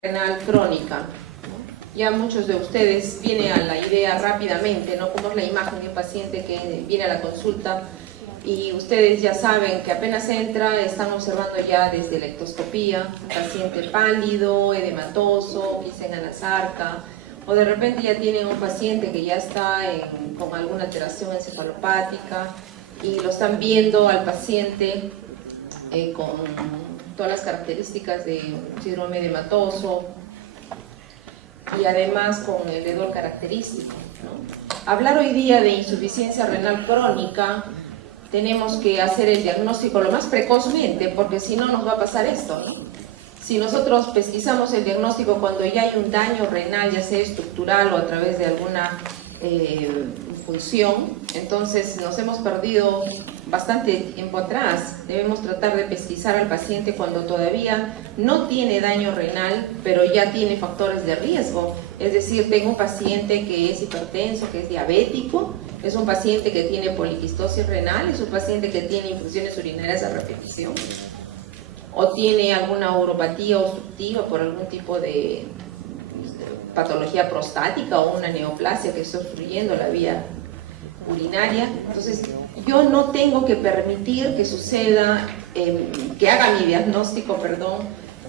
renal crónica, ¿no? Ya muchos de ustedes vienen a la idea rápidamente, ¿no? Como es la imagen de un paciente que viene a la consulta y ustedes ya saben que apenas entra, están observando ya desde la ectoscopía, un paciente pálido, edematoso, quizá en anasarca, o de repente ya tienen un paciente que ya está con alguna alteración encefalopática y lo están viendo al paciente con todas las características de síndrome edematoso y además con el hedor característico, ¿no? Hablar hoy día de insuficiencia renal crónica, tenemos que hacer el diagnóstico lo más precozmente, porque si no nos va a pasar esto, ¿no? Si nosotros pesquisamos el diagnóstico cuando ya hay un daño renal, ya sea estructural o a través de alguna función, entonces nos hemos perdido bastante tiempo atrás. Debemos tratar de pesquisar al paciente cuando todavía no tiene daño renal, pero ya tiene factores de riesgo. Es decir, tengo un paciente que es hipertenso, que es diabético, es un paciente que tiene poliquistosis renal, es un paciente que tiene infusiones urinarias a repetición, o tiene alguna uropatía obstructiva por algún tipo de patología prostática o una neoplasia que está obstruyendo la vía urinaria. Entonces yo no tengo que permitir que suceda, que haga mi diagnóstico,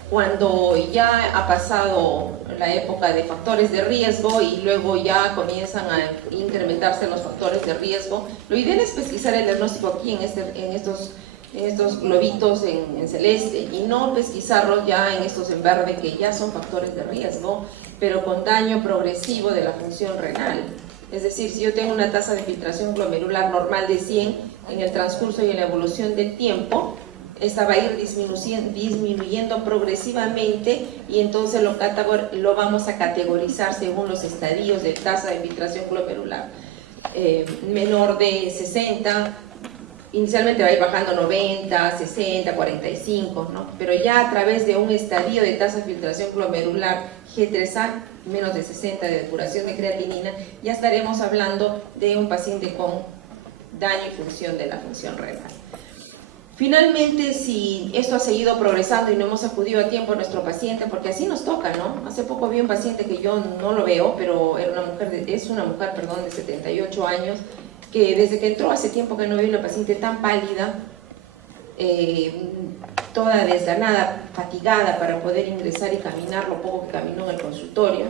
cuando ya ha pasado la época de factores de riesgo y luego ya comienzan a incrementarse los factores de riesgo. Lo ideal es pesquisar el diagnóstico aquí en estos globitos en celeste y no pesquisarlos ya en estos en verde que ya son factores de riesgo, pero con daño progresivo de la función renal. Es decir, si yo tengo una tasa de filtración glomerular normal de 100, en el transcurso y en la evolución del tiempo, esta va a ir disminuyendo progresivamente y entonces lo vamos a categorizar según los estadios de tasa de filtración glomerular. Menor de 60, inicialmente va a ir bajando 90, 60, 45, ¿no? Pero ya a través de un estadio de tasa de filtración glomerular G3A, menos de 60 de depuración de creatinina, ya estaremos hablando de un paciente con daño y función de la función renal. Finalmente, si esto ha seguido progresando y no hemos acudido a tiempo a nuestro paciente, porque así nos toca, ¿no? Hace poco vi un paciente que yo no lo veo, pero es una mujer de 78 años, que desde que entró hace tiempo que no vi una paciente tan pálida, toda desganada, fatigada para poder ingresar y caminar lo poco que caminó en el consultorio,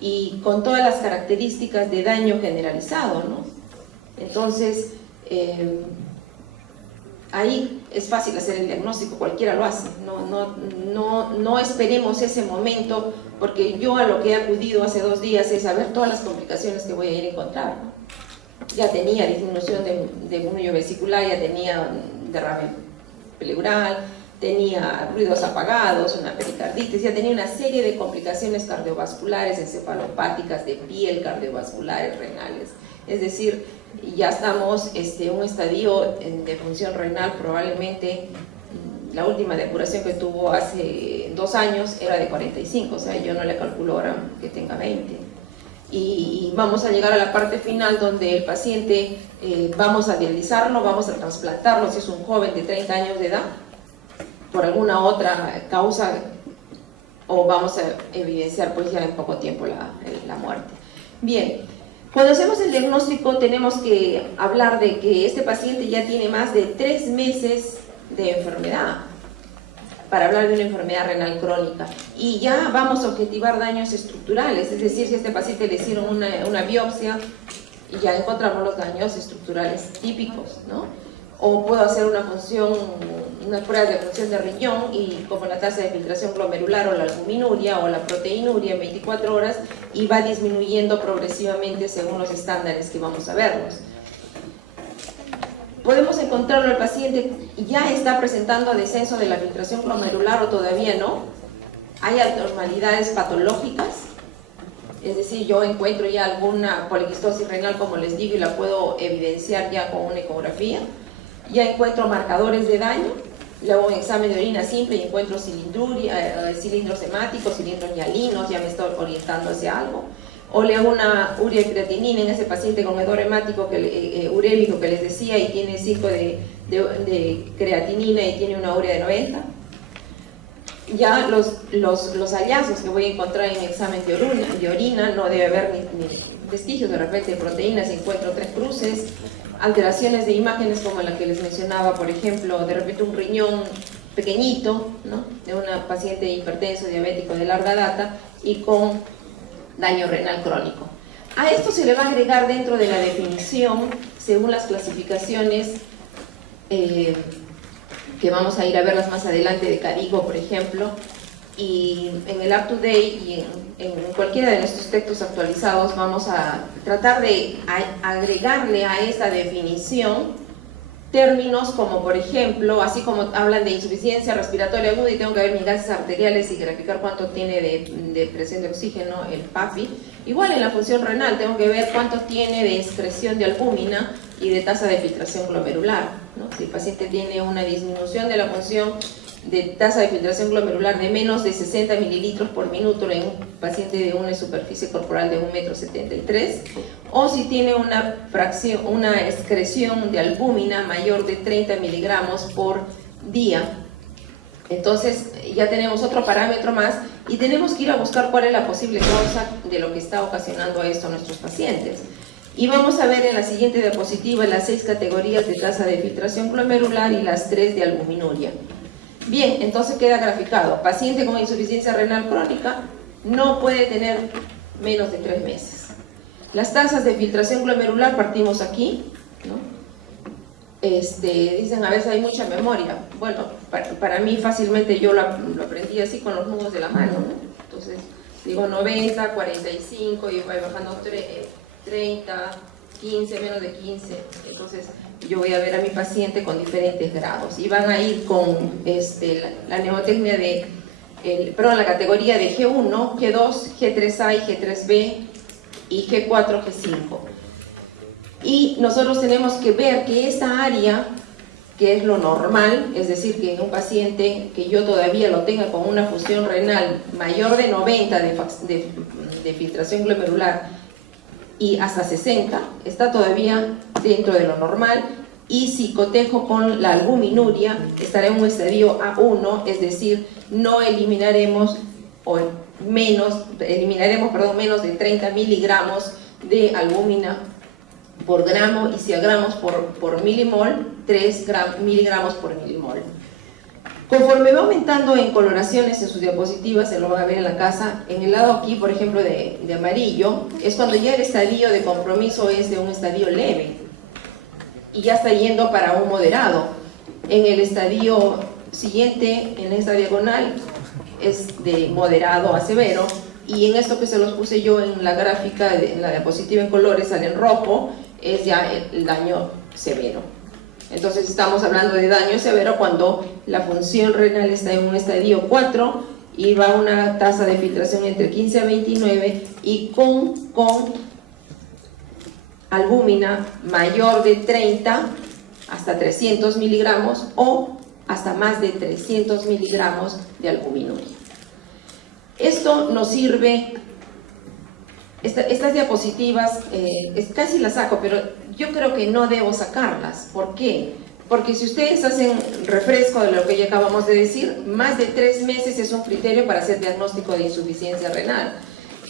y con todas las características de daño generalizado, ¿no? Entonces, ahí es fácil hacer el diagnóstico, cualquiera lo hace, no esperemos ese momento, porque yo a lo que he acudido hace 2 días es a ver todas las complicaciones que voy a ir a encontrar, ¿no? Ya tenía disminución de volumen vesicular, ya tenía derrame pleural, tenía ruidos apagados, una pericarditis, ya tenía una serie de complicaciones cardiovasculares, encefalopáticas, de piel, cardiovasculares, renales. Es decir, ya estamos en un estadio de función renal, probablemente la última depuración que tuvo hace 2 años era de 45, o sea, yo no le calculo ahora que tenga 20. Y vamos a llegar a la parte final donde el paciente vamos a dializarlo, vamos a trasplantarlo si es un joven de 30 años de edad por alguna otra causa, o vamos a evidenciar pues ya en poco tiempo la muerte. Bien, cuando hacemos el diagnóstico tenemos que hablar de que este paciente ya tiene más de 3 meses de enfermedad para hablar de una enfermedad renal crónica, y ya vamos a objetivar daños estructurales, es decir, si a este paciente le hicieron una biopsia y ya encontramos los daños estructurales típicos, ¿no? O puedo hacer unas pruebas de función de riñón y como la tasa de filtración glomerular o la albuminuria o la proteinuria en 24 horas, y va disminuyendo progresivamente según los estándares que vamos a verlos. Podemos encontrarlo, el paciente ya está presentando descenso de la filtración glomerular o todavía no. Hay anormalidades patológicas, es decir, yo encuentro ya alguna poliquistosis renal, como les digo, y la puedo evidenciar ya con una ecografía. Ya encuentro marcadores de daño, le hago un examen de orina simple y encuentro cilindros hemáticos, cilindros hialinos, ya me estoy orientando hacia algo. O le hago una urea de creatinina en ese paciente con hedor hemático urémico que les decía, y tiene 5 de creatinina y tiene una urea de 90. ya los hallazgos que voy a encontrar en mi examen de orina no debe haber ni vestigios de repente de proteínas, encuentro 3 cruces, alteraciones de imágenes como la que les mencionaba, por ejemplo, de repente un riñón pequeñito, ¿no?, de una paciente hipertenso, diabético de larga data y con daño renal crónico. A esto se le va a agregar dentro de la definición, según las clasificaciones que vamos a ir a verlas más adelante de Carigo, por ejemplo, y en el Up to Date y en cualquiera de nuestros textos actualizados vamos a tratar de agregarle a esa definición términos como, por ejemplo, así como hablan de insuficiencia respiratoria aguda y tengo que ver mis gases arteriales y graficar cuánto tiene de presión de oxígeno el PAFI, igual en la función renal tengo que ver cuánto tiene de excreción de albúmina y de tasa de filtración glomerular, ¿no? Si el paciente tiene una disminución de la función de tasa de filtración glomerular de menos de 60 mililitros por minuto en un paciente de una superficie corporal de 1,73 m, o si tiene una excreción de albúmina mayor de 30 miligramos por día. Entonces ya tenemos otro parámetro más y tenemos que ir a buscar cuál es la posible causa de lo que está ocasionando esto a nuestros pacientes. Y vamos a ver en la siguiente diapositiva las 6 categorías de tasa de filtración glomerular y las 3 de albuminuria. Bien, entonces queda graficado. Paciente con insuficiencia renal crónica no puede tener menos de 3 meses. Las tasas de filtración glomerular partimos aquí, ¿no? Dicen a veces hay mucha memoria. Bueno, para mí fácilmente yo lo aprendí así con los nudos de la mano, ¿no? Entonces digo 90, 45 y voy bajando 30, 15, menos de 15. Entonces yo voy a ver a mi paciente con diferentes grados y van a ir con la mnemotecnia la categoría de G1, G2, G3A y G3B y G4, G5. Y nosotros tenemos que ver que esta área, que es lo normal, es decir, que en un paciente que yo todavía lo tenga con una función renal mayor de 90 de filtración glomerular y hasta 60, está todavía dentro de lo normal, y si cotejo con la albuminuria, estará en un estadio A1, es decir, no eliminaremos menos de 30 miligramos de albúmina por gramo, y si a gramos por milimol, 3 miligramos por milimol. Conforme va aumentando en coloraciones en sus diapositivas, se lo van a ver en la casa, en el lado aquí, por ejemplo, de amarillo, es cuando ya el estadio de compromiso es de un estadio leve y ya está yendo para un moderado. En el estadio siguiente, en esta diagonal, es de moderado a severo, y en esto que se los puse yo en la gráfica, en la diapositiva en colores, sale en rojo, es ya el daño severo. Entonces estamos hablando de daño severo cuando la función renal está en un estadio 4 y va a una tasa de filtración entre 15 a 29 y con albúmina mayor de 30 hasta 300 miligramos o hasta más de 300 miligramos de albuminuria. Esto nos sirve. Estas diapositivas casi las saco, pero yo creo que no debo sacarlas. ¿Por qué? Porque si ustedes hacen refresco de lo que ya acabamos de decir, más de 3 meses es un criterio para hacer diagnóstico de insuficiencia renal.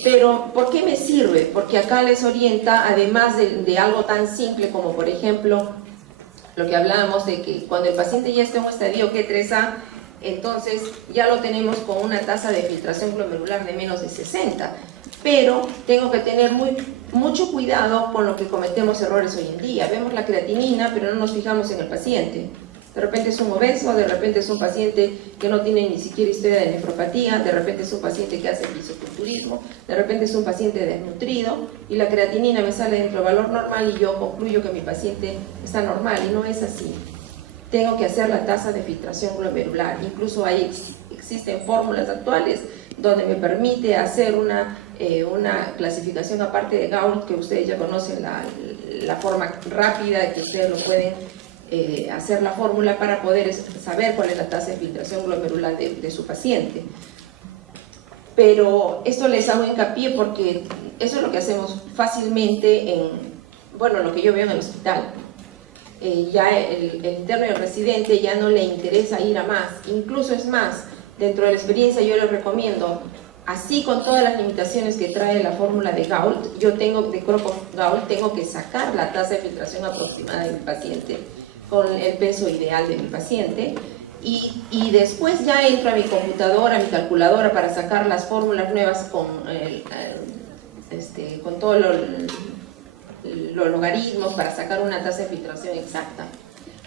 Pero ¿por qué me sirve? Porque acá les orienta, además de algo tan simple como, por ejemplo, lo que hablábamos de que cuando el paciente ya está en un estadio G3A, entonces ya lo tenemos con una tasa de filtración glomerular de menos de 60. Pero tengo que tener mucho cuidado con lo que cometemos errores hoy en día. Vemos la creatinina, pero no nos fijamos en el paciente. De repente es un obeso, de repente es un paciente que no tiene ni siquiera historia de nefropatía, de repente es un paciente que hace fisiculturismo, de repente es un paciente desnutrido y la creatinina me sale dentro del valor normal y yo concluyo que mi paciente está normal, y no es así. Tengo que hacer la tasa de filtración glomerular. Incluso existen fórmulas actuales donde me permite hacer una clasificación aparte de Gault, que ustedes ya conocen la forma rápida de que ustedes lo pueden hacer la fórmula para poder saber cuál es la tasa de filtración glomerular de su paciente. Pero esto les hago hincapié porque eso es lo que hacemos fácilmente lo que yo veo en el hospital. Ya el interno y el residente ya no le interesa ir a más, incluso es más, dentro de la experiencia yo les recomiendo, así con todas las limitaciones que trae la fórmula de Gault, yo tengo, de Crocop-Gault, tengo que sacar la tasa de filtración aproximada de mi paciente con el peso ideal de mi paciente, y después ya entro a mi computadora, a mi calculadora para sacar las fórmulas nuevas con todos los logaritmos para sacar una tasa de filtración exacta.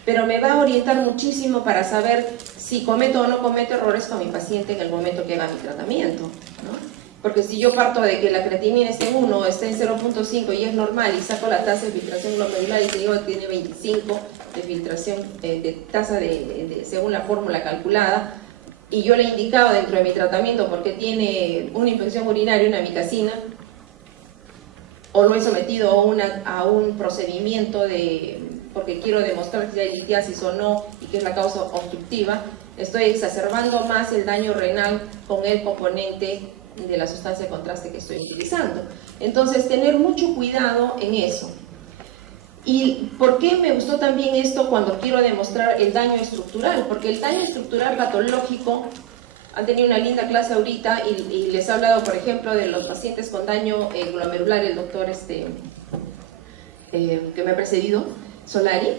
Pero me va a orientar muchísimo para saber si cometo o no cometo errores con mi paciente en el momento que haga mi tratamiento, ¿no? Porque si yo parto de que la creatinina está en 1, está en 0.5 y es normal, y saco la tasa de filtración glomerular y te digo que tiene 25 de filtración, de tasa según la fórmula calculada, y yo le he indicado dentro de mi tratamiento porque tiene una infección urinaria, una amicacina, o lo he sometido a un procedimiento porque quiero demostrar si hay litiasis o no y que es la causa obstructiva, estoy exacerbando más el daño renal con el componente de la sustancia de contraste que estoy utilizando. Entonces, tener mucho cuidado en eso. ¿Y por qué me gustó también esto cuando quiero demostrar el daño estructural? Porque el daño estructural patológico, han tenido una linda clase ahorita y les he hablado, por ejemplo, de los pacientes con daño glomerular, el doctor que me ha precedido, Solari,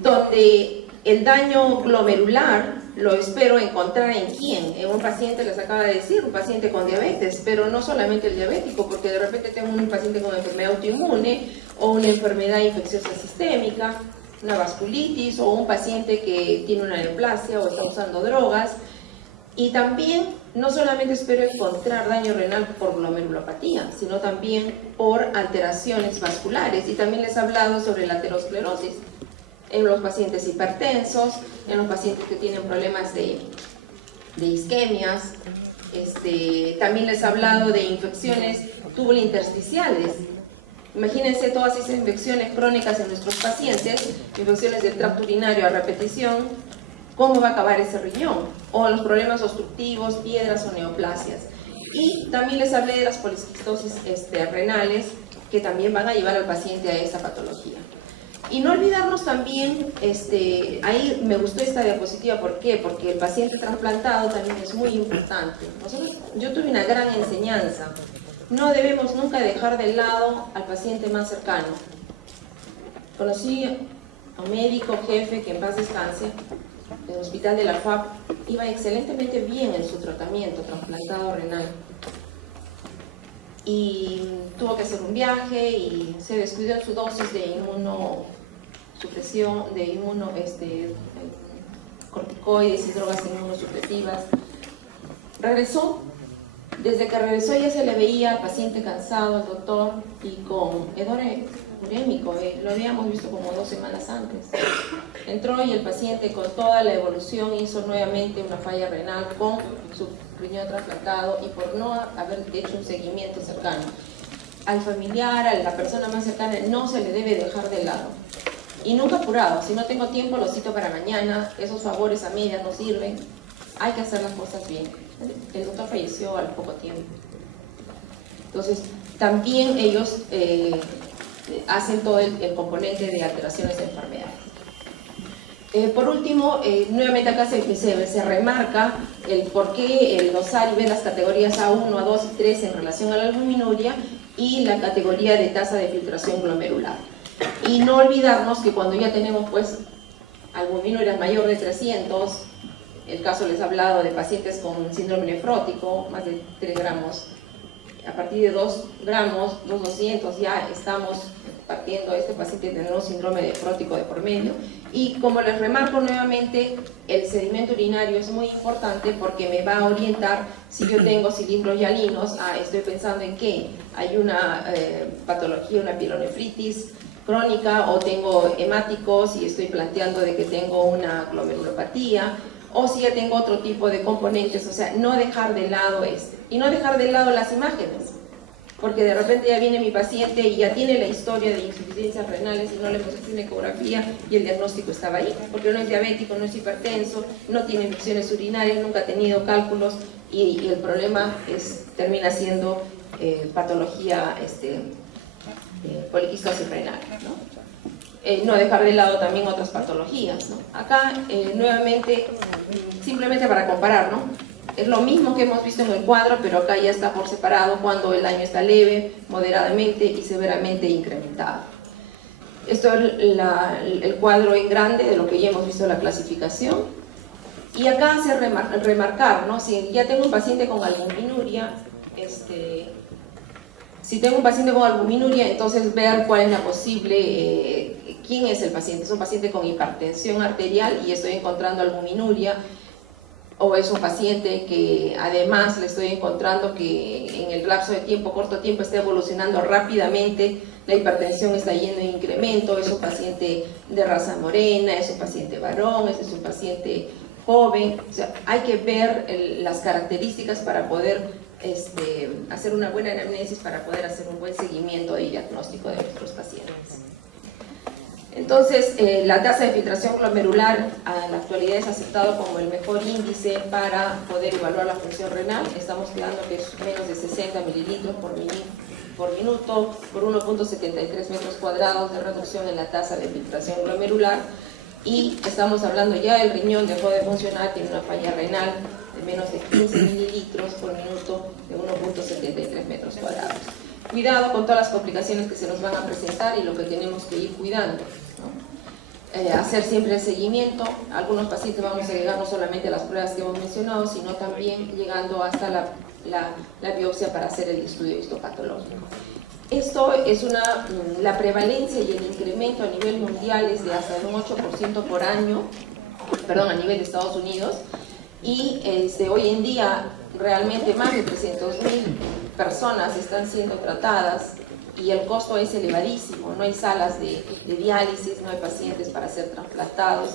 donde el daño glomerular lo espero encontrar en quién, en un paciente, les acaba de decir, un paciente con diabetes, pero no solamente el diabético, porque de repente tengo un paciente con enfermedad autoinmune o una enfermedad infecciosa sistémica, una vasculitis, o un paciente que tiene una neoplasia o está usando drogas. Y también no solamente espero encontrar daño renal por glomerulopatía, sino también por alteraciones vasculares. Y también les he hablado sobre la aterosclerosis en los pacientes hipertensos, en los pacientes que tienen problemas de isquemias. También les he hablado de infecciones tubulointersticiales. Imagínense todas esas infecciones crónicas en nuestros pacientes, infecciones del tracto urinario a repetición. ¿Cómo va a acabar ese riñón? O los problemas obstructivos, piedras o neoplasias. Y también les hablé de las policistosis renales, que también van a llevar al paciente a esa patología. Y no olvidarnos también, ahí me gustó esta diapositiva, ¿por qué? Porque el paciente trasplantado también es muy importante. Yo tuve una gran enseñanza. No debemos nunca dejar de lado al paciente más cercano. Conocí a un médico jefe que en paz descanse, del hospital de la FAP, iba excelentemente bien en su tratamiento trasplantado renal y tuvo que hacer un viaje y se descuidó en su dosis de inmunosupresión, corticoides y drogas inmunosupresivas. Regresó. Desde que regresó ya se le veía al paciente cansado, al doctor, y con hedor urémico, lo habíamos visto como 2 semanas antes. Entró y el paciente con toda la evolución hizo nuevamente una falla renal con su riñón trasplantado, y por no haber hecho un seguimiento cercano al familiar, a la persona más cercana, no se le debe dejar de lado. Y nunca apurado, si no tengo tiempo lo cito para mañana, esos favores a medias no sirven, hay que hacer las cosas bien. El doctor falleció al poco tiempo. Entonces, también ellos hacen todo el componente de alteraciones de enfermedades. Por último, nuevamente acá se remarca el por qué el DOSARI ve las categorías A1, A2 y 3 en relación a la albuminuria y la categoría de tasa de filtración glomerular. Y no olvidarnos que cuando ya tenemos pues albuminuria mayor de 300, el caso les he hablado de pacientes con síndrome nefrótico, más de 3 gramos, a partir de 2 gramos, 200, ya estamos partiendo a este paciente de tener un síndrome nefrótico de por medio. Y como les remarco nuevamente, el sedimento urinario es muy importante porque me va a orientar si yo tengo cilindros hialinos. Estoy pensando en que hay una patología, una pielonefritis crónica, o tengo hemáticos y estoy planteando de que tengo una glomerulopatía, o si ya tengo otro tipo de componentes. O sea, no dejar de lado y no dejar de lado las imágenes, porque de repente ya viene mi paciente y ya tiene la historia de insuficiencias renales y no le hemos hecho una ecografía y el diagnóstico estaba ahí, porque no es diabético, no es hipertenso, no tiene infecciones urinarias, nunca ha tenido cálculos, y el problema termina siendo patología poliquistosis renal, ¿no? no dejar de lado también otras patologías, ¿no? Acá, nuevamente, simplemente para comparar, ¿no? Es lo mismo que hemos visto en el cuadro, pero acá ya está por separado cuando el daño está leve, moderadamente y severamente incrementado. Esto es el cuadro en grande de lo que ya hemos visto en la clasificación. Y acá hace remarcar, ¿no? Si ya tengo un paciente con albuminuria, si tengo un paciente con albuminuria, entonces ver cuál es la posible, quién es el paciente. Es un paciente con hipertensión arterial y estoy encontrando albuminuria, o es un paciente que además le estoy encontrando que en el lapso de tiempo, corto tiempo, está evolucionando rápidamente, la hipertensión está yendo en incremento, es un paciente de raza morena, es un paciente varón, es un paciente joven. O sea, hay que ver las características para poder hacer una buena anamnesis, para poder hacer un buen seguimiento y diagnóstico de nuestros pacientes. Entonces, la tasa de filtración glomerular en la actualidad es aceptado como el mejor índice para poder evaluar la función renal. Estamos quedando que es menos de 60 mililitros por minuto por 1.73 metros cuadrados de reducción en la tasa de filtración glomerular, y estamos hablando ya del riñón dejó de funcionar, tiene una falla renal de menos de 15 mililitros por minuto de 1.73 metros cuadrados. Cuidado con todas las complicaciones que se nos van a presentar y lo que tenemos que ir cuidando, ¿no? Hacer siempre el seguimiento. Algunos pacientes vamos a llegar no solamente a las pruebas que hemos mencionado, sino también llegando hasta la biopsia para hacer el estudio histopatológico. Esto es la prevalencia y el incremento a nivel mundial es de hasta un 8% por año, a nivel de Estados Unidos, y hoy en día realmente más de 300.000 personas están siendo tratadas y el costo es elevadísimo. No hay salas de diálisis, no hay pacientes para ser trasplantados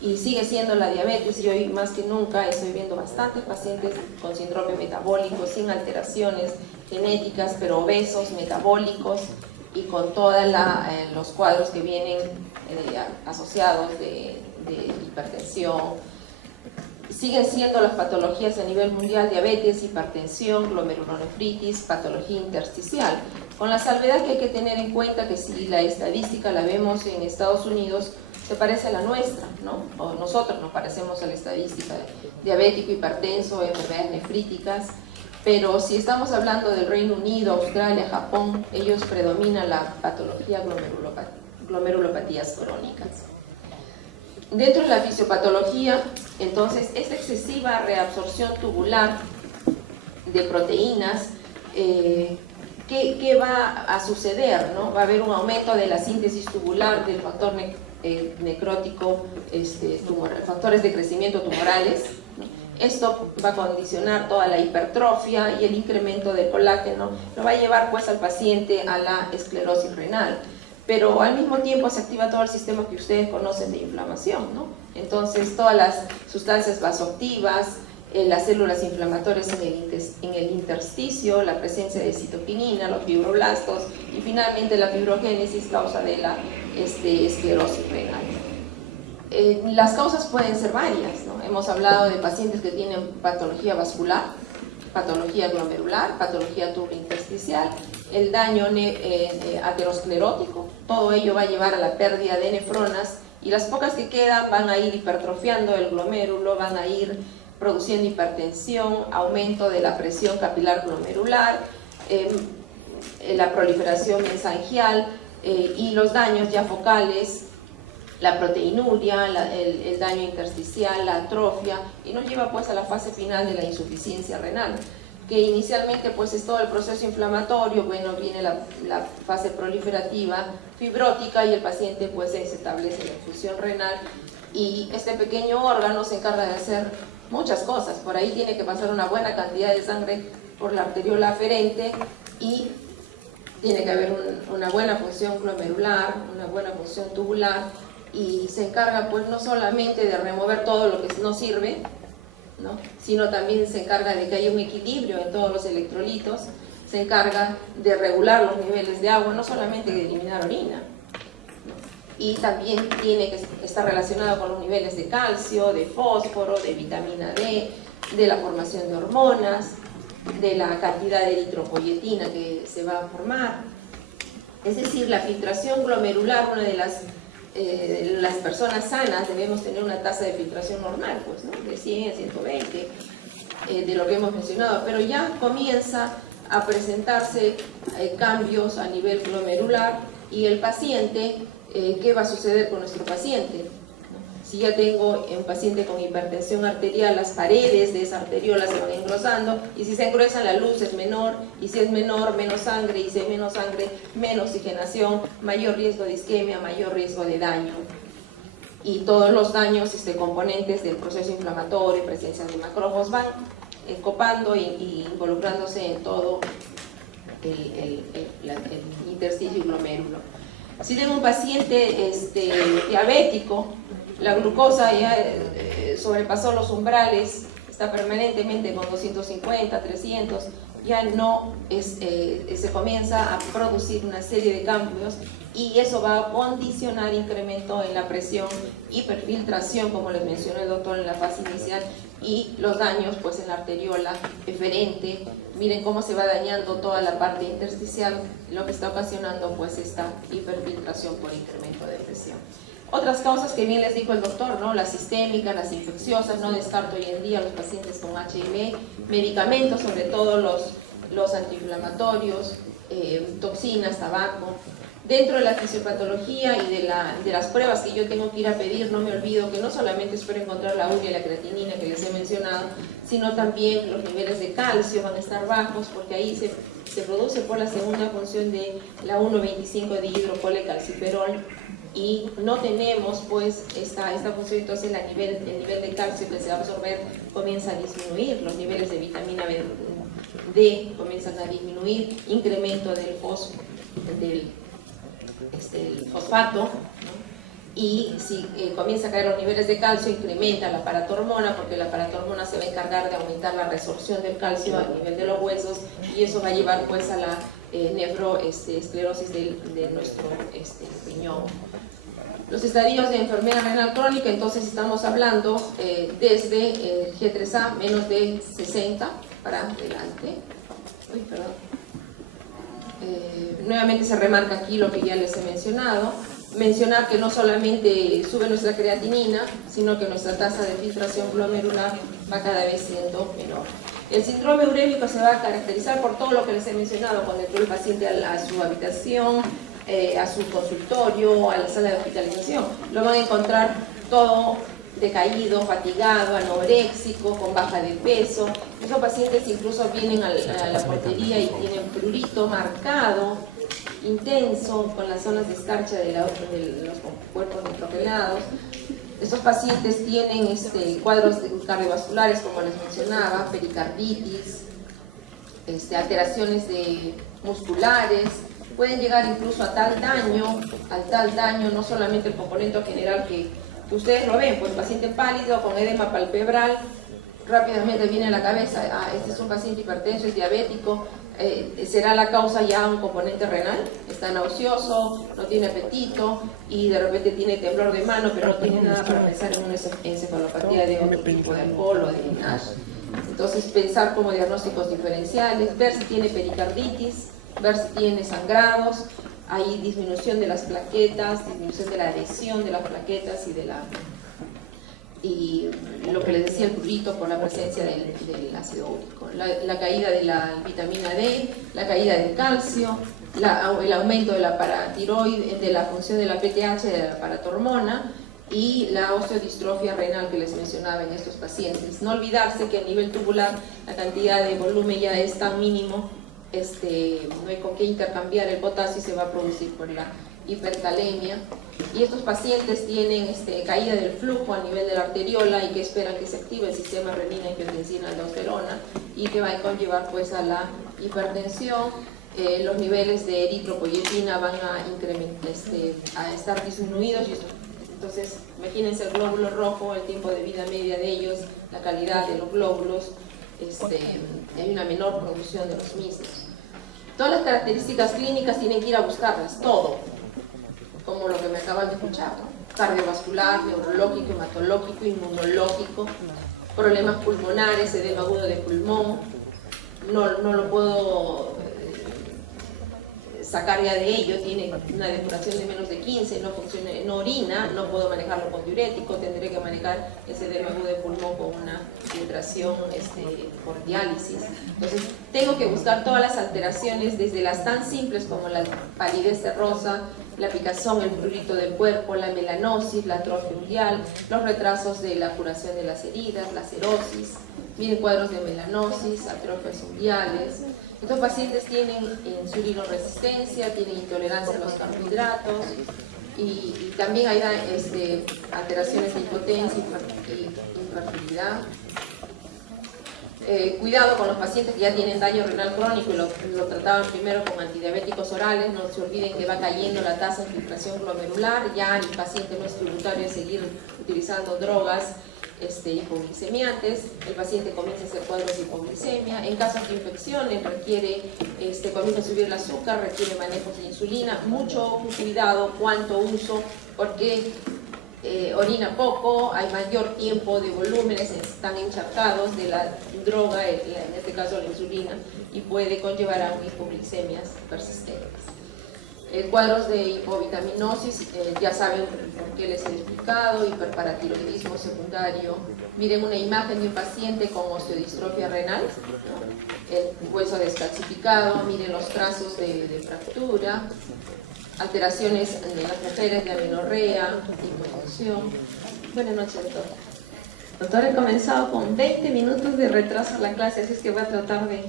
y sigue siendo la diabetes, y hoy más que nunca estoy viendo bastantes pacientes con síndrome metabólico sin alteraciones genéticas, pero obesos, metabólicos y con todos los cuadros que vienen asociados de hipertensión. Siguen siendo las patologías a nivel mundial: diabetes, hipertensión, glomerulonefritis, patología intersticial, con la salvedad que hay que tener en cuenta que si la estadística la vemos en Estados Unidos, se parece a la nuestra, ¿no? O nosotros nos parecemos a la estadística de diabético, hipertenso, enfermedades nefríticas, pero si estamos hablando del Reino Unido, Australia, Japón, ellos predominan la patología glomerulopatías crónicas. Dentro de la fisiopatología, entonces, esta excesiva reabsorción tubular de proteínas, ¿qué va a suceder, ¿no? Va a haber un aumento de la síntesis tubular del factor necrótico, factores de crecimiento tumorales, ¿no? Esto va a condicionar toda la hipertrofia y el incremento de colágeno, lo va a llevar pues al paciente a la esclerosis renal. Pero al mismo tiempo se activa todo el sistema que ustedes conocen de inflamación, ¿no? Entonces todas las sustancias vasoactivas, las células inflamatorias en el intersticio, la presencia de citoquinina, los fibroblastos y finalmente la fibrogénesis, causa de la esclerosis renal. Las causas pueden ser varias, ¿no? Hemos hablado de pacientes que tienen patología vascular, patología glomerular, patología tubulointersticial, el daño aterosclerótico. Todo ello va a llevar a la pérdida de nefronas y las pocas que quedan van a ir hipertrofiando el glomérulo, van a ir produciendo hipertensión, aumento de la presión capilar glomerular, la proliferación mesangial y los daños ya focales, la proteinuria, el daño intersticial, la atrofia, y nos lleva pues a la fase final de la insuficiencia renal, que inicialmente pues es todo el proceso inflamatorio. Bueno, viene la fase proliferativa fibrótica y el paciente pues se establece la infusión renal, y este pequeño órgano se encarga de hacer muchas cosas. Por ahí tiene que pasar una buena cantidad de sangre por la arteriola aferente y tiene que haber una buena función glomerular, una buena función tubular, y se encarga pues no solamente de remover todo lo que no sirve, ¿no?, sino también se encarga de que haya un equilibrio en todos los electrolitos, se encarga de regular los niveles de agua, no solamente de eliminar orina, ¿no?, y también tiene que estar relacionado con los niveles de calcio, de fósforo, de vitamina D, de la formación de hormonas, de la cantidad de eritropoyetina que se va a formar. Es decir, la filtración glomerular, una de las las personas sanas debemos tener una tasa de filtración normal, pues, ¿no? De 100 a 120, de lo que hemos mencionado, pero ya comienza a presentarse cambios a nivel glomerular y el paciente, ¿qué va a suceder con nuestro paciente? Si ya tengo un paciente con hipertensión arterial, las paredes de esa arteriola se van engrosando, y si se engruesan la luz es menor, y si es menor, menos sangre, y si hay menos sangre, menos oxigenación, mayor riesgo de isquemia, mayor riesgo de daño. Y todos los daños componentes del proceso inflamatorio, presencia de macrófagos, van copando y involucrándose en todo el intersticio y glomérulo. Si tengo un paciente diabético, la glucosa ya sobrepasó los umbrales, está permanentemente con 250, 300, ya no se comienza a producir una serie de cambios y eso va a condicionar incremento en la presión, hiperfiltración, como les mencionó el doctor en la fase inicial, y los daños pues en la arteriola eferente. Miren cómo se va dañando toda la parte intersticial, lo que está ocasionando pues esta hiperfiltración por incremento de presión. Otras causas que bien les dijo el doctor, ¿no? Las sistémicas, las infecciosas, no descarto hoy en día los pacientes con HIV, medicamentos, sobre todo los antiinflamatorios, toxinas, tabaco. Dentro de la fisiopatología y de las pruebas que yo tengo que ir a pedir, no me olvido que no solamente espero encontrar la urea y la creatinina que les he mencionado, sino también los niveles de calcio van a estar bajos, porque ahí se produce por la segunda función de la 1,25 dihidrocolecalciferol, y no tenemos pues esta función, entonces el nivel de calcio que se va a absorber comienza a disminuir, los niveles de vitamina D comienzan a disminuir, incremento del fosfato, ¿no? Y si comienza a caer los niveles de calcio, incrementa la paratormona, porque la paratormona se va a encargar de aumentar la resorción del calcio a nivel de los huesos, y eso va a llevar pues a la esclerosis de nuestro riñón. Los estadios de enfermedad renal crónica, entonces estamos hablando desde G3A menos de 60 para adelante. Uy, perdón. Nuevamente se remarca aquí lo que ya les he mencionado. Mencionar que no solamente sube nuestra creatinina, sino que nuestra tasa de filtración glomerular va cada vez siendo menor. El síndrome urémico se va a caracterizar por todo lo que les he mencionado, cuando entró el paciente a su habitación, a su consultorio, a la sala de hospitalización. Lo van a encontrar todo decaído, fatigado, anoréxico, con baja de peso. Esos pacientes incluso vienen a la portería y tienen prurito marcado, intenso, con las zonas de escarcha de los cuerpos micropelados. Estos pacientes tienen cuadros cardiovasculares, como les mencionaba, pericarditis, alteraciones musculares. Pueden llegar incluso a tal daño, no solamente el componente general que ustedes lo ven, pues paciente pálido con edema palpebral, rápidamente viene a la cabeza, este es un paciente hipertenso, es diabético, será la causa ya un componente renal, está nauseoso, no tiene apetito y de repente tiene temblor de mano, pero no tiene nada para pensar en una encefalopatía de otro tipo de alcohol o de NASH. Entonces pensar como diagnósticos diferenciales, ver si tiene pericarditis, ver si tiene sangrados, hay disminución de las plaquetas, disminución de la adhesión de las plaquetas y lo que les decía, el prurito por la presencia del ácido úrico, la caída de la vitamina D, la caída del calcio, el aumento de la paratiroide, de la función de la PTH, de la paratormona, y la osteodistrofia renal que les mencionaba en estos pacientes. No olvidarse que a nivel tubular la cantidad de volumen ya es tan mínimo, no hay con qué intercambiar el potasio y se va a producir por la hipercalemia. Y estos pacientes tienen caída del flujo a nivel de la arteriola y que esperan que se active el sistema renina-angiotensina-aldosterona y que va a conllevar pues a la hipertensión. Los niveles de eritropoyetina van a estar disminuidos. Entonces, imagínense el glóbulo rojo, el tiempo de vida media de ellos, la calidad de los glóbulos, hay una menor producción de los mismos. Todas las características clínicas tienen que ir a buscarlas, todo, como lo que me acaban de escuchar, ¿no? Cardiovascular, neurológico, hematológico, inmunológico, problemas pulmonares, edema agudo de pulmón, no lo puedo sacar ya de ello, tiene una depuración de menos de 15, no funciona, no orina, no puedo manejarlo con diurético, tendré que manejar ese edema agudo de pulmón con una filtración por diálisis. Entonces tengo que buscar todas las alteraciones, desde las tan simples como la palidez terrosa, la picazón, el prurito del cuerpo, la melanosis, la atrofia unguial, los retrasos de la curación de las heridas, la cerosis. Miren, cuadros de melanosis, atrofias unguiales. Estos pacientes tienen insulinoresistencia, tienen intolerancia a los carbohidratos y también hay alteraciones de impotencia y infertilidad. Cuidado con los pacientes que ya tienen daño renal crónico y lo trataban primero con antidiabéticos orales. No se olviden que va cayendo la tasa de filtración glomerular, ya el paciente no es tributario de seguir utilizando drogas hipoglicemiantes, el paciente comienza a hacer cuadros de hipoglicemia. En casos de infecciones comienza a subir el azúcar, requiere manejos de insulina. Mucho cuidado cuánto uso, porque orina poco, hay mayor tiempo de volúmenes, están encharcados de la droga, en este caso la insulina, y puede conllevar a hipoglicemias persistentes. Cuadros de hipovitaminosis, ya saben por qué les he explicado, hiperparatiroidismo secundario. Miren una imagen de un paciente con osteodistrofia renal, ¿no? El hueso descalcificado, miren los trazos de fractura, alteraciones en las mujeres de amenorrea, hipofunción. Buenas noches, doctor. Doctor, he comenzado con 20 minutos de retraso a la clase, así es que voy a tratar de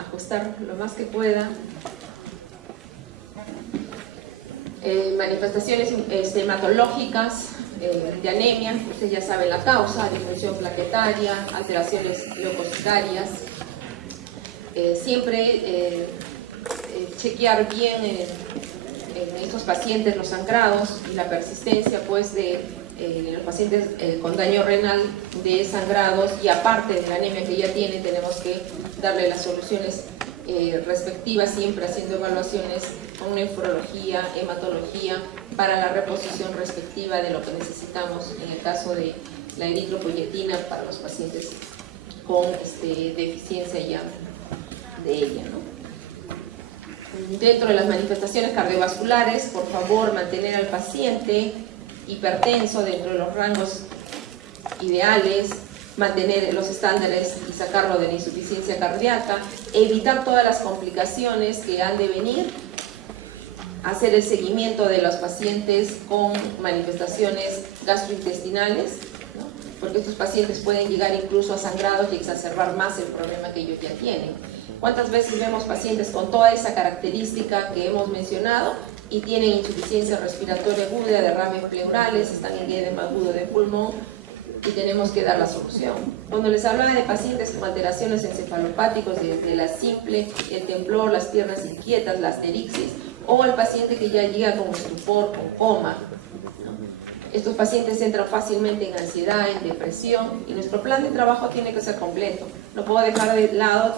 ajustar lo más que pueda. Manifestaciones hematológicas de anemia, usted ya sabe la causa, disfunción plaquetaria, alteraciones leucocitarias. Siempre chequear bien en estos pacientes los sangrados y la persistencia pues de los pacientes con daño renal de sangrados, y aparte de la anemia que ya tienen, tenemos que darle las soluciones respectivas, siempre haciendo evaluaciones con nefrología, hematología, para la reposición respectiva de lo que necesitamos en el caso de la eritropoyetina para los pacientes con deficiencia ya de ella, ¿no? Dentro de las manifestaciones cardiovasculares, por favor, mantener al paciente hipertenso dentro de los rangos ideales, mantener los estándares y sacarlo de la insuficiencia cardíaca, evitar todas las complicaciones que han de venir, hacer el seguimiento de los pacientes con manifestaciones gastrointestinales, ¿no? Porque estos pacientes pueden llegar incluso a sangrados y exacerbar más el problema que ellos ya tienen. ¿Cuántas veces vemos pacientes con toda esa característica que hemos mencionado y tienen insuficiencia respiratoria aguda, derrames pleurales, están en edema agudo de pulmón, y tenemos que dar la solución? Cuando les hablaba de pacientes con alteraciones encefalopáticas, desde la simple, el temblor, las piernas inquietas, la asterixis, o el paciente que ya llega con estupor, con coma, estos pacientes entran fácilmente en ansiedad, en depresión, y nuestro plan de trabajo tiene que ser completo. No puedo dejar de lado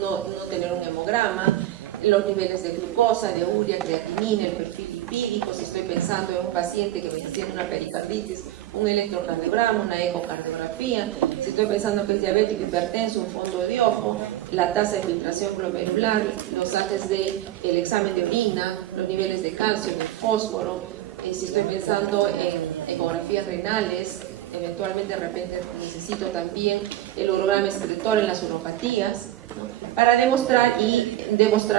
no tener un hemograma, los niveles de glucosa, de urea, creatinina, el perfil lipídico. Si estoy pensando en un paciente que me tiene una pericarditis, un electrocardiograma, una ecocardiografía. Si estoy pensando que es diabético, hipertenso, un fondo de ojo, la tasa de filtración glomerular, los haces del examen de orina, los niveles de calcio, de fósforo. Si estoy pensando en ecografías renales, eventualmente de repente necesito también el urograma excretor en las uropatías, ¿no? Para demostrar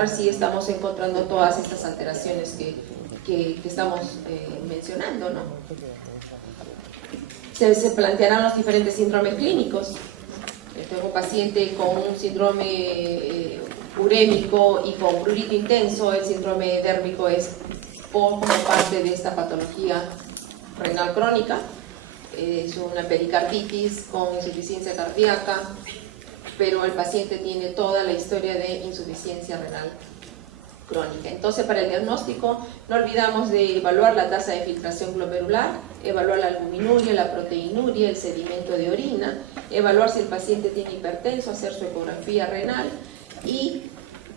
si estamos encontrando todas estas alteraciones que estamos mencionando, ¿no? Se plantearán los diferentes síndromes clínicos. Tengo un paciente con un síndrome urémico y con prurito intenso. El síndrome dérmico es como parte de esta patología renal crónica. Es una pericarditis con insuficiencia cardíaca, pero el paciente tiene toda la historia de insuficiencia renal crónica. Entonces, para el diagnóstico no olvidamos de evaluar la tasa de filtración glomerular, evaluar la albuminuria, la proteinuria, el sedimento de orina, evaluar si el paciente tiene hipertenso, hacer su ecografía renal y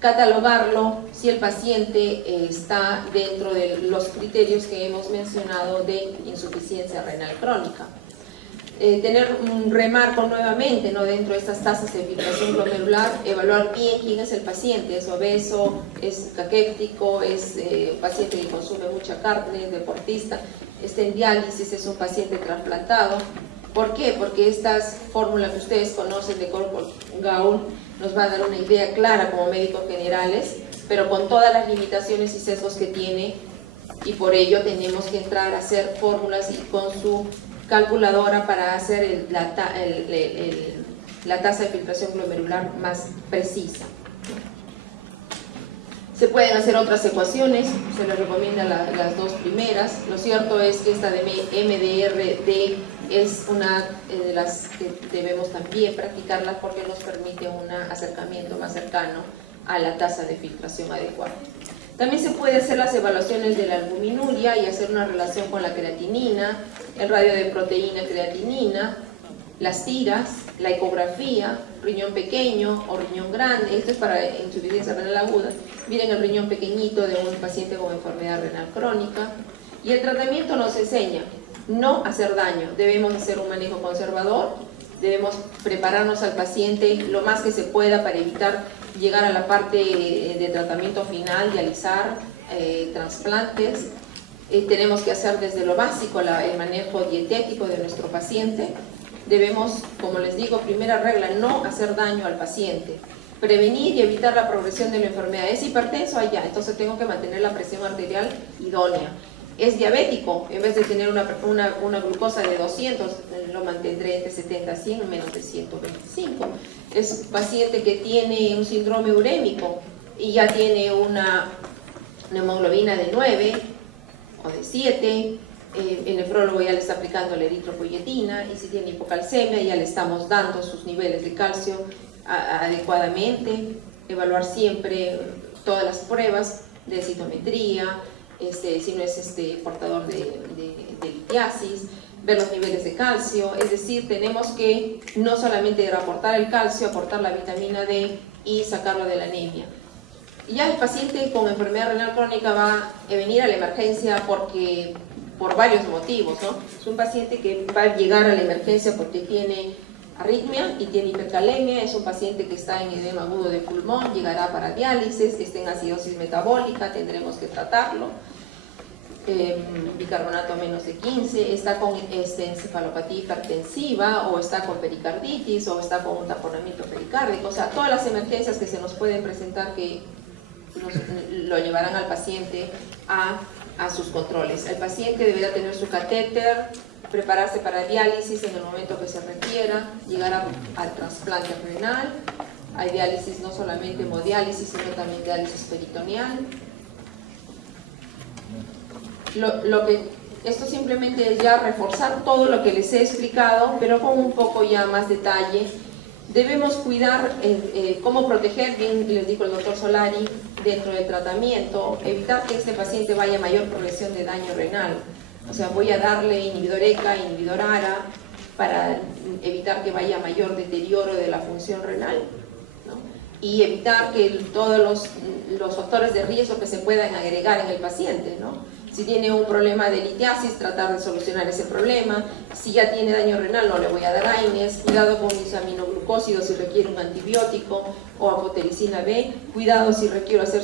catalogarlo si el paciente está dentro de los criterios que hemos mencionado de insuficiencia renal crónica. tener un remarco nuevamente, ¿no?, dentro de estas tasas de filtración glomerular, evaluar bien quién es el paciente, es obeso, es caquéptico, es paciente que consume mucha carne, es deportista, está en diálisis, es un paciente trasplantado. ¿Por qué? Porque estas fórmulas que ustedes conocen de Corpol-Gaul nos va a dar una idea clara como médicos generales, pero con todas las limitaciones y sesgos que tiene, y por ello tenemos que entrar a hacer fórmulas y con su calculadora para hacer la tasa de filtración glomerular más precisa. Se pueden hacer otras ecuaciones, se les recomienda las dos primeras. Lo cierto es que esta de MDRD es una de las que debemos también practicarlas porque nos permite un acercamiento más cercano a la tasa de filtración adecuada. También se puede hacer las evaluaciones de la albuminuria y hacer una relación con la creatinina, el radio de proteína creatinina, las tiras, la ecografía, riñón pequeño o riñón grande. Esto es para insuficiencia renal aguda. Miren el riñón pequeñito de un paciente con enfermedad renal crónica. Y el tratamiento nos enseña no hacer daño. Debemos hacer un manejo conservador, debemos prepararnos al paciente lo más que se pueda para evitar llegar a la parte de tratamiento final, dializar, trasplantes. Tenemos que hacer desde lo básico el manejo dietético de nuestro paciente. Debemos, como les digo, primera regla, no hacer daño al paciente. Prevenir y evitar la progresión de la enfermedad. ¿Es hipertenso? Allá, entonces tengo que mantener la presión arterial idónea. ¿Es diabético? En vez de tener una glucosa de 200, lo mantendré entre 70 y 100, menos de 125. Es paciente que tiene un síndrome urémico y ya tiene una hemoglobina de 9 o de 7, el nefrólogo ya le está aplicando la eritropoyetina, y si tiene hipocalcemia ya le estamos dando sus niveles de calcio adecuadamente. Evaluar siempre todas las pruebas de citometría, si no es portador de litiasis, ver los niveles de calcio. Es decir, tenemos que no solamente aportar el calcio, aportar la vitamina D y sacarlo de la anemia. Ya el paciente con enfermedad renal crónica va a venir a la emergencia por varios motivos, ¿no? Es un paciente que va a llegar a la emergencia porque tiene arritmia y tiene hipercalemia, es un paciente que está en edema agudo de pulmón, llegará para diálisis, está en acidosis metabólica, tendremos que tratarlo, bicarbonato menos de 15, está con encefalopatía hipertensiva, o está con pericarditis, o está con un taponamiento pericárdico. O sea, todas las emergencias que se nos pueden presentar que lo llevarán al paciente a sus controles. El paciente deberá tener su catéter, prepararse para diálisis en el momento que se requiera, llegar al trasplante renal. Hay diálisis no solamente hemodiálisis, sino también diálisis peritoneal. Esto simplemente es ya reforzar todo lo que les he explicado, pero con un poco ya más detalle. Debemos cuidar cómo proteger, bien les dijo el doctor Solari, dentro del tratamiento, evitar que este paciente vaya a mayor progresión de daño renal. O sea, voy a darle inhibidor ECA, inhibidor ARA, para evitar que vaya a mayor deterioro de la función renal, ¿no? Y evitar que todos los factores de riesgo que se puedan agregar en el paciente, ¿no? Si tiene un problema de litiasis, tratar de solucionar ese problema. Si ya tiene daño renal, no le voy a dar AINES. Cuidado con mis aminoglucósidos si requiere un antibiótico, o apotericina B. Cuidado si requiero hacer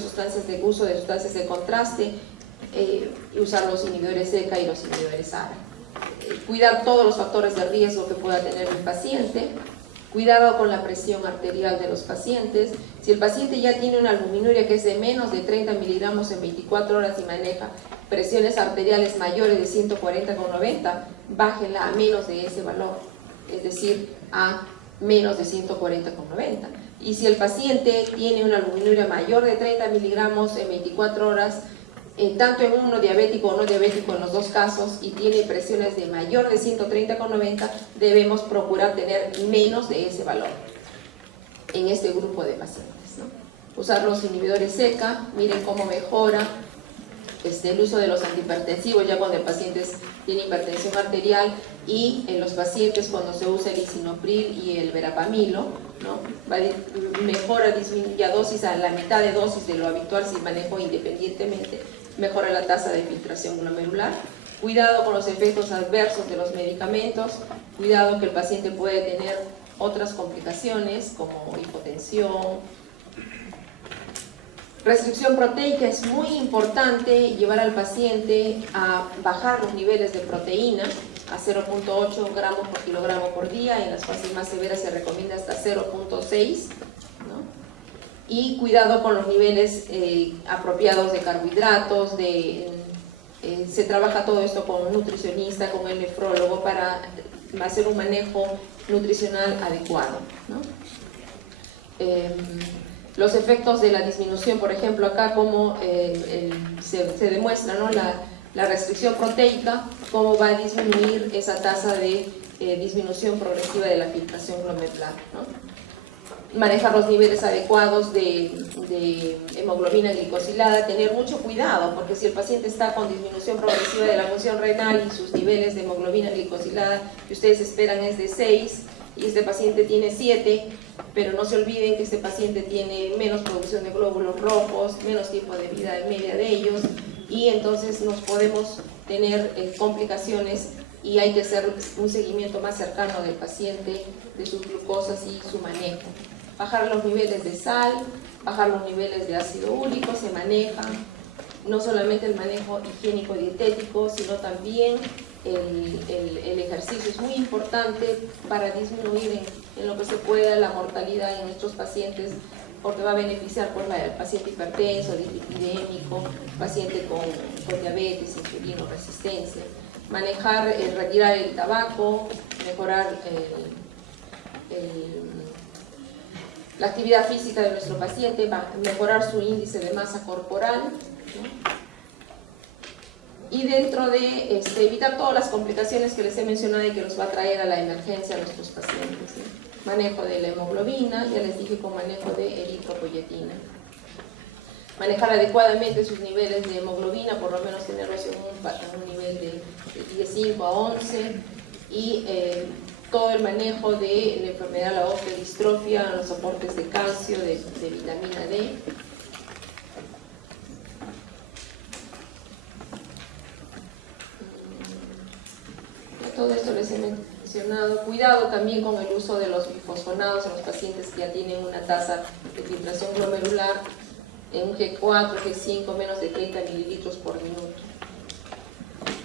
uso de sustancias de contraste, y usar los inhibidores ECA y los inhibidores ARA. Cuidar todos los factores de riesgo que pueda tener el paciente. Cuidado con la presión arterial de los pacientes. Si el paciente ya tiene una albuminuria que es de menos de 30 miligramos en 24 horas y maneja presiones arteriales mayores de 140/90, bájenla a menos de ese valor, es decir, a menos de 140/90. Y si el paciente tiene una albuminuria mayor de 30 miligramos en 24 horas, tanto en uno diabético o no diabético en los dos casos, y tiene presiones de mayor de 130/90, debemos procurar tener menos de ese valor en este grupo de pacientes, ¿no? Usar los inhibidores ECA, miren cómo mejora el uso de los antihipertensivos ya cuando el paciente tiene hipertensión arterial, y en los pacientes cuando se usa el lisinopril y el verapamilo, ¿no? Mejora, disminuye a dosis, a la mitad de dosis de lo habitual si manejo independientemente, mejora la tasa de filtración glomerular. Cuidado con los efectos adversos de los medicamentos, cuidado que el paciente puede tener otras complicaciones como hipotensión. Restricción proteica: es muy importante llevar al paciente a bajar los niveles de proteína a 0.8 gramos por kilogramo por día, en las fases más severas se recomienda hasta 0.6, ¿no? Y cuidado con los niveles apropiados de carbohidratos, se trabaja todo esto con un nutricionista, con el nefrólogo para hacer un manejo nutricional adecuado, ¿no? Los efectos de la disminución, por ejemplo, acá como se demuestra, ¿no? La restricción proteica, cómo va a disminuir esa tasa de disminución progresiva de la filtración glomerular, ¿no? Manejar los niveles adecuados de hemoglobina glicosilada, tener mucho cuidado, porque si el paciente está con disminución progresiva de la función renal y sus niveles de hemoglobina glicosilada que ustedes esperan es de 6 y este paciente tiene 7, pero no se olviden que este paciente tiene menos producción de glóbulos rojos, menos tiempo de vida en media de ellos, y entonces nos podemos tener complicaciones y hay que hacer un seguimiento más cercano del paciente, de sus glucosas y su manejo. Bajar los niveles de sal, bajar los niveles de ácido úrico, se maneja no solamente el manejo higiénico dietético, sino también el ejercicio. Es muy importante para disminuir en lo que se pueda la mortalidad en nuestros pacientes, porque va a beneficiar pues, al paciente hipertenso, dislipidémico, paciente con diabetes, insulino resistencia. Manejar, retirar el tabaco, mejorar la actividad física de nuestro paciente, mejorar su índice de masa corporal, ¿no? Y dentro de evitar todas las complicaciones que les he mencionado y que nos va a traer a la emergencia a nuestros pacientes, ¿no? Manejo de la hemoglobina, ya les dije con manejo de eritropoyetina. Manejar adecuadamente sus niveles de hemoglobina, por lo menos tenerlos en un nivel de 5 a 11, y todo el manejo de la enfermedad de la osteodistrofia, los aportes de calcio, de vitamina D. Todo esto les he mencionado. Cuidado también con el uso de los bifosfonados en los pacientes que ya tienen una tasa de filtración glomerular en un G4, G5, menos de 30 mililitros por minuto.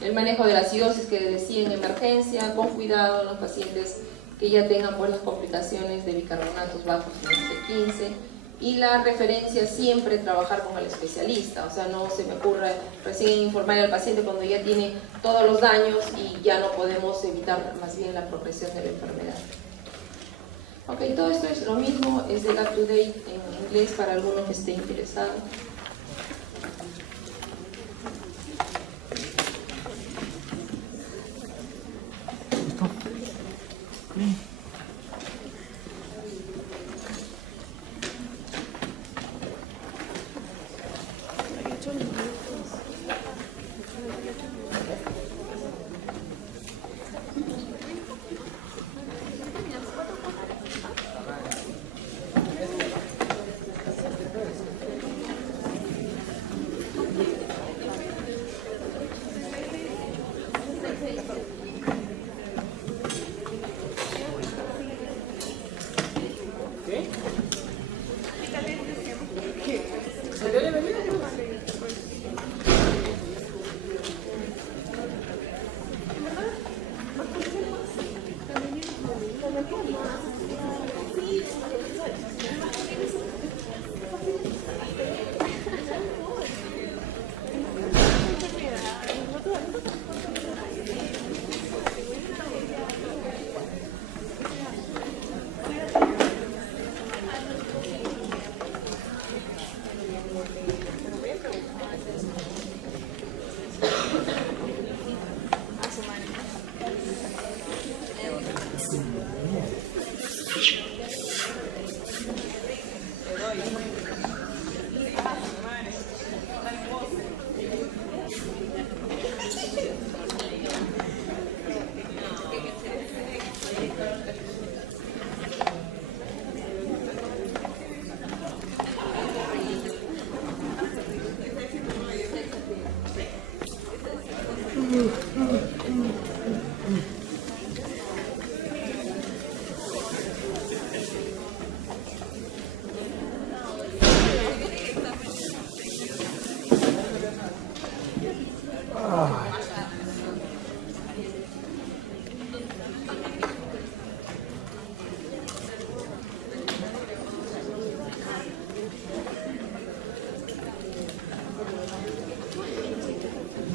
El manejo de la acidosis que decía en emergencia, con cuidado en los pacientes que ya tengan pues, las complicaciones de bicarbonatos bajos en C15, y la referencia siempre trabajar con el especialista, o sea, no se me ocurre recién informar al paciente cuando ya tiene todos los daños y ya no podemos evitar más bien la progresión de la enfermedad. Ok, todo esto es lo mismo, es del Up to Date en inglés para alguno que esté interesado.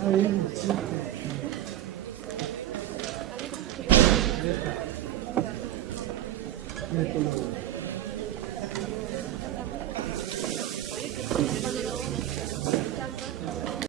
Ahí,